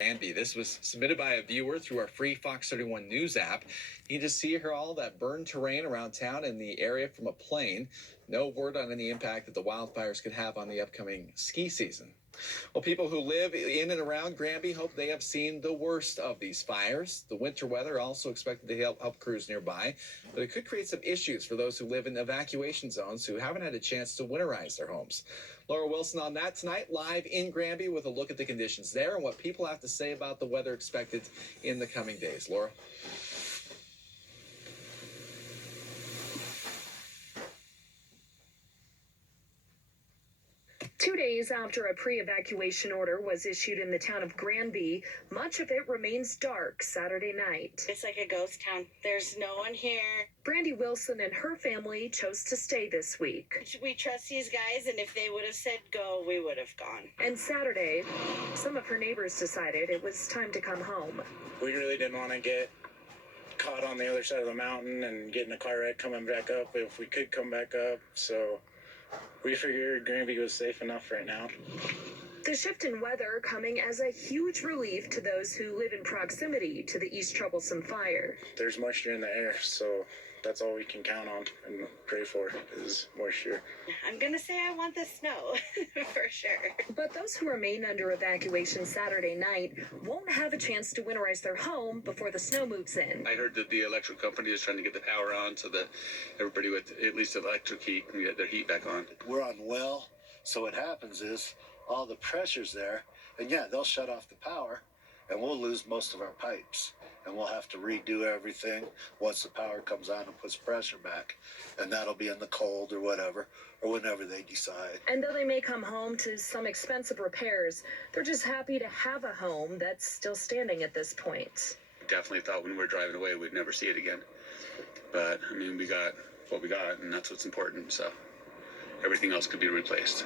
Granby. This was submitted by a viewer through our free Fox 31 News app. You just see here all that burned terrain around town in the area from a plane. No word on any impact that the wildfires could have on the upcoming ski season. Well, people who live in and around Granby hope they have seen the worst of these fires. The winter weather also expected to help crews nearby, but it could create some issues for those who live in evacuation zones who haven't had a chance to winterize their homes. Laura Wilson on that tonight, live in Granby with a look at the conditions there and what people have to say about the weather expected in the coming days. Laura? 2 days after a pre-evacuation order was issued in the town of Granby, much of it remains dark Saturday night. It's like a ghost town. There's no one here. Brandy Wilson and her family chose to stay this week. We trust these guys, and if they would have said go, we would have gone. And Saturday, some of her neighbors decided it was time to come home. We really didn't want to get caught on the other side of the mountain and get in a car wreck coming back up if we could come back up, so we figured Granby was safe enough right now. The shift in weather coming as a huge relief to those who live in proximity to the East Troublesome fire. There's moisture in the air, so that's all we can count on and pray for is moisture. I'm going to say I want the snow, for sure. But those who remain under evacuation Saturday night won't have a chance to winterize their home before the snow moves in. I heard that the electric company is trying to get the power on so that everybody with at least electric heat can get their heat back on. We're on well, so what happens is all the pressure's there, and yeah, they'll shut off the power, and we'll lose most of our pipes. And we'll have to redo everything once the power comes on and puts pressure back. And that'll be in the cold or whatever, or whenever they decide. And though they may come home to some expensive repairs, they're just happy to have a home that's still standing at this point. Definitely thought when we were driving away we'd never see it again. But, I mean, we got what we got, and that's what's important. So everything else could be replaced.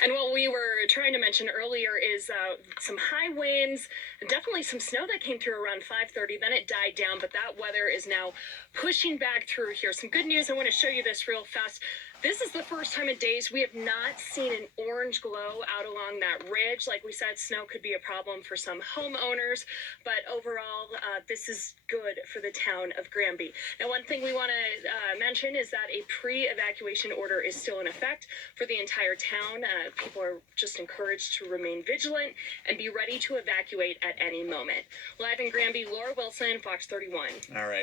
And what we were trying to mention earlier is some high winds, definitely some snow that came through around 5:30. Then it died down, but that weather is now pushing back through here. Some good news. I want to show you this real fast. This is the first time in days we have not seen an orange glow out along that ridge. Like we said, snow could be a problem for some homeowners, but overall, this is good for the town of Granby. Now, one thing we want to mention is that a pre-evacuation order is still in effect for the entire town. People are just encouraged to remain vigilant and be ready to evacuate at any moment. Live in Granby, Laura Wilson, Fox 31. All right.